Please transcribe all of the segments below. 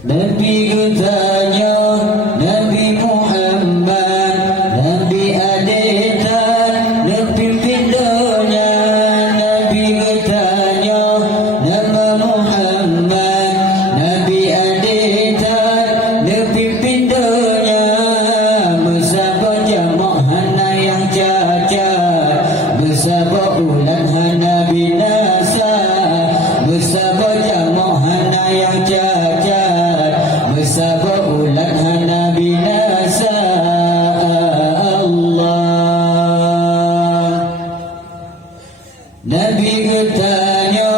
Nabi bertanya, Nabi Muhammad, Nabi adetan, Nabi pindonya. Nabi bertanya, nama Muhammad, Nabi adetan, Nabi pindonya. Bersama jamak hana yang cacat, bersama ulat hana binasa, bersama jamak hana yang cacat, bersama ulat hana binasa. Allah. Nabi bertanya,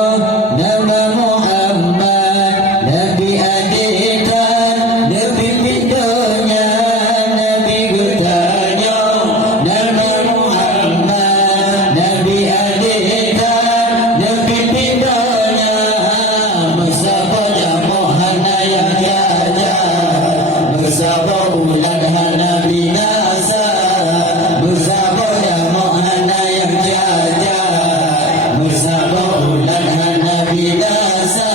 nama Muhammad, Nabi adetan, Nabi pindonya. Nabi bertanya, nama Muhammad, Nabi adetan, Nabi pindonya. Bersama jamak hana yang cacat, bersama ulat hana binasa, bersama jamak hana yang cacat, bersama ulat hana binasa.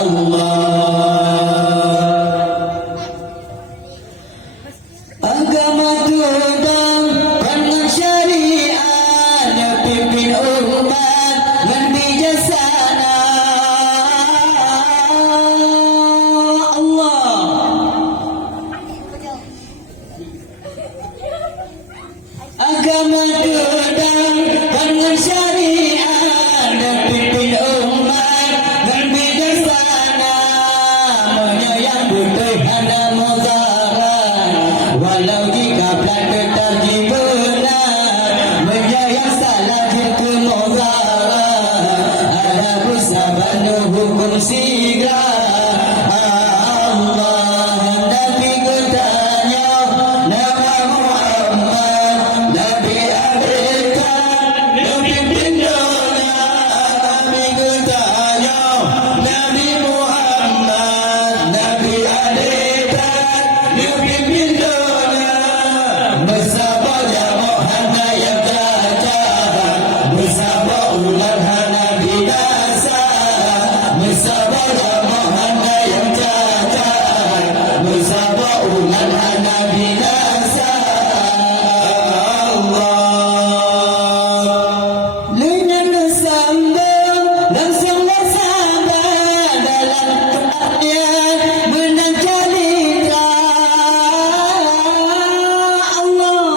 Allah. Agama tudang dengan syariat, pimpin umat dan bijaksana. Allah. Agama tudang dengan syariat, pimpin umat dan bijaksana. Menyayang butuh hana muzarat, walau jika pelan terjadi benar. Menyayang salah jika muzarat, ada bersabar hukum sigar. Allah. Nabi bertanya, nama Muhammad, Nabi adetan, Nabi pindonya. Nabi bertanya, Nabi Muhammad, Nabi adetan, Nabi pindonya. Bersama jamak hana yang cacat, bersama ulat hana binasa, bersama jamak hana yang cacat, bersama ulat hana binasa. Allah. Dengan bersambung dan sembah sabar dalam tempatnya menang cerita. Allah.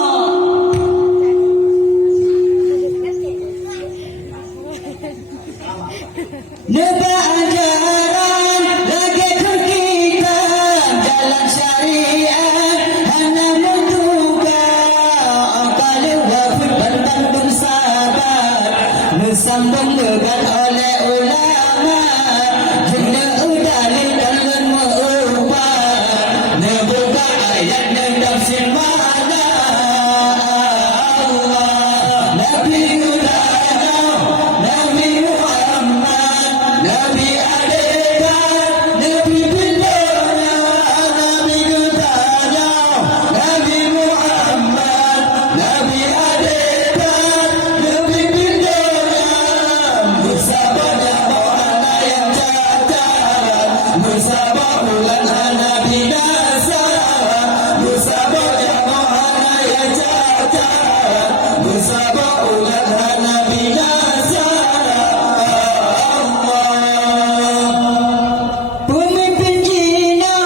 Nebak ajaran lagi kita, jalan syariat hana menduga. Kalau wafat bantang pun sabar, bersambung dengan oleh ulama. Jena udalil dan mengubah, nebuka ayat dan tafsir mana. Allah. Nabi bertanya, Nabi Muhammad, Nabi adetan, Nabi pindonya. Nabi bertanya, Nabi Muhammad, Nabi adetan, Nabi pindonya. Bersama jamak hana yang cacat, bersama ulat hana binasa, bersama jamak hana yang cacat, bersama ulat hana binasa. Pemimpin Cina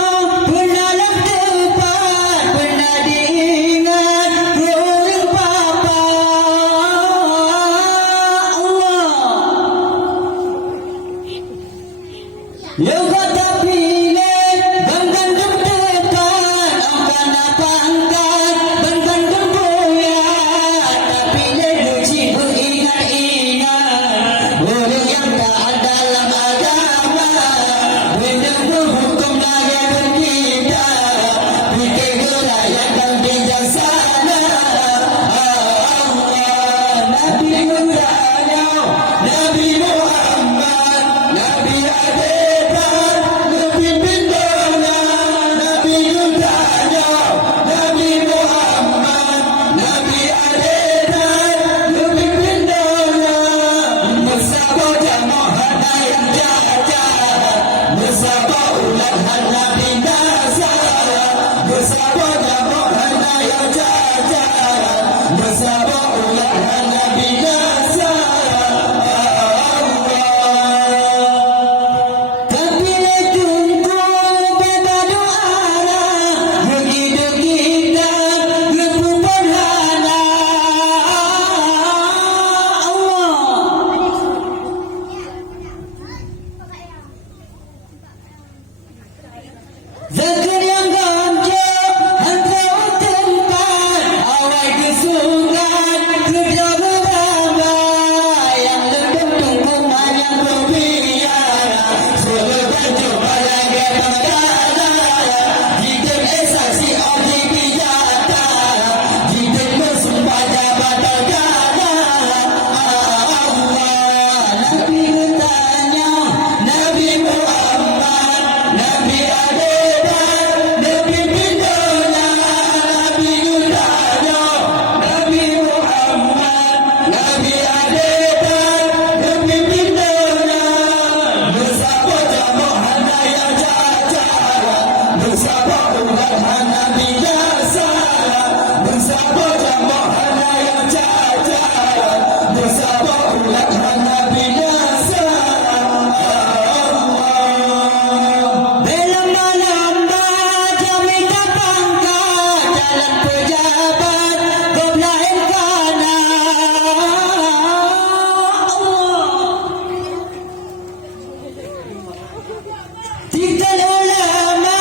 pernahlah tepat, pernah diingat orang papa. Allah. Yang kata pilih bangkan terdekat, angkan pangkat bangkan tempoyak. Tapi luci beringat-ingat orang yang taat dalam agama, menunggu hukum lagi berbeda, fikir rakyat dan bijaksana. Allah. Nabi bertanya, Nabi Muhammad, Nabi adetan, Nabi Zakir yang ganja Hantar tempat Awal kesukaan Kerja beramai Yang lendung tungkungan yang berbiar Suruh bantu barang perkara Jika esasi objek pijata Jika bersumpah jabatan gana Allah Nabi bertanya Nabi Muhammad Nabi Adeban Nabi Bidana Nabi Yudhanya Nabi Muhammad Nabi Adeban Nabi Bidana Bersama jamuhan yang cacara Bersama umat Nabi Yasara Bersama jamuhan yang cacara Bersama umat Nabi Yasara Belum melambat kami pangkat jalan pejabat Kebelahan kanan Tiga ulama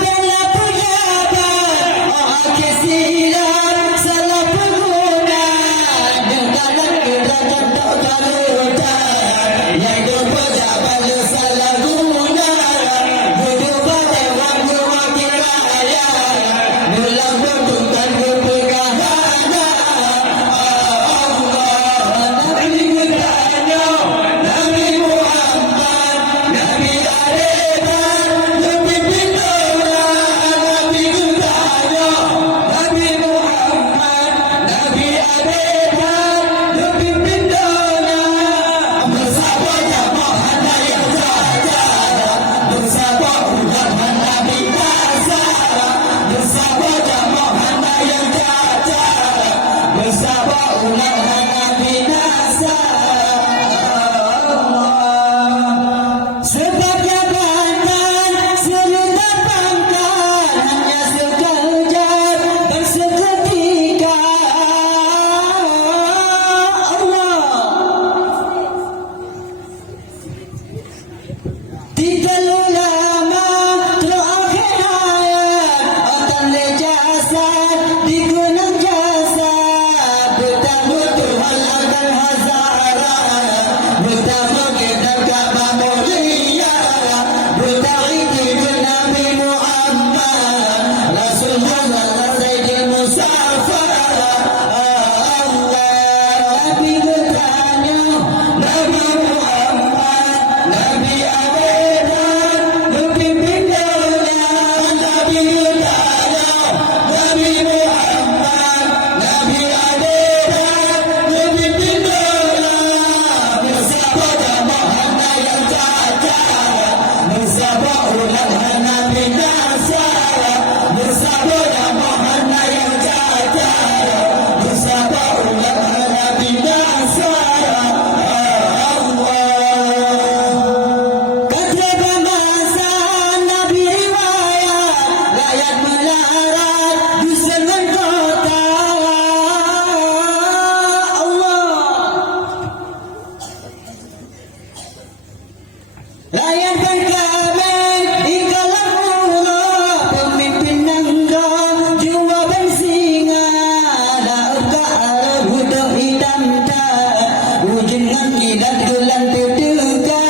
bela pejabat Okey silam salah pengguna Dengan kerajaan tak garuda Yang berpejabat lu salah guna Berjumpa dewan wakil rakyat Mulang bentukan kepegahannya Allah Nabi bertanya Nabi Muhammad Nabi Adeban Nabi Bidana Nabi Yudhanya Nabi Muhammad Nabi Adeban Nabi Bidana Bersama jamuhan yang cacara Bersama umat Nabi Yasara Bersama jamuhan yang cacara Bersama umat Nabi Yasara Sebab jabatan serentak pangkat Hanya sekejap berseketika Allah Tiga ulama terakhir hayat akan lejasad digunang jasad Bertamu Tuhan akan hazara Bertamu kita Kaabah mulia Bertarik dengan Nabi Muhammad Rasulullah Sayyidil Musafar Allah Nabi bertanya Nabi Muhammad Nabi Adeban Nabi Bidana Nabi Yudhanya Nabi Muhammad Nabi Adeban Nabi Bidana Bersama jamuhan yang cacara Bersama umat Nabi Yasara Bersama jamuhan yang cacara Bersama umat Nabi Yasara Kata pembahasan Nabi riwayat Rakyat melarat dusun dan kota Allah Rakyat berkabin di kalang mula Pemimpin nangga jiwa bersinga Laut ke arah budak hitam tak Ujungan kidat gelang terduga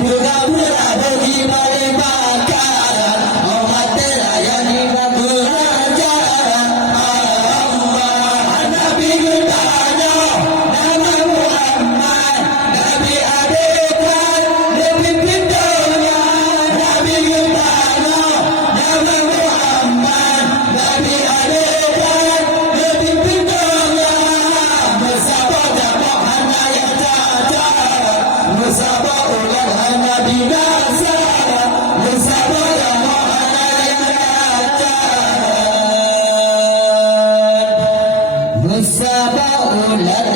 Pura-pura bagi balik bakar Oh mata rakyat di bagu raja Allah Nabi bertanya Nabi Muhammad Nabi Adeban Nabi Bidana Nabi Yudhanya Nabi Muhammad Nabi Adeban Nabi Bidana Bersama jamuhan yang cacara Bersama umat Nabi Yasara Bersama jamuhan yang cacara Bersama ulat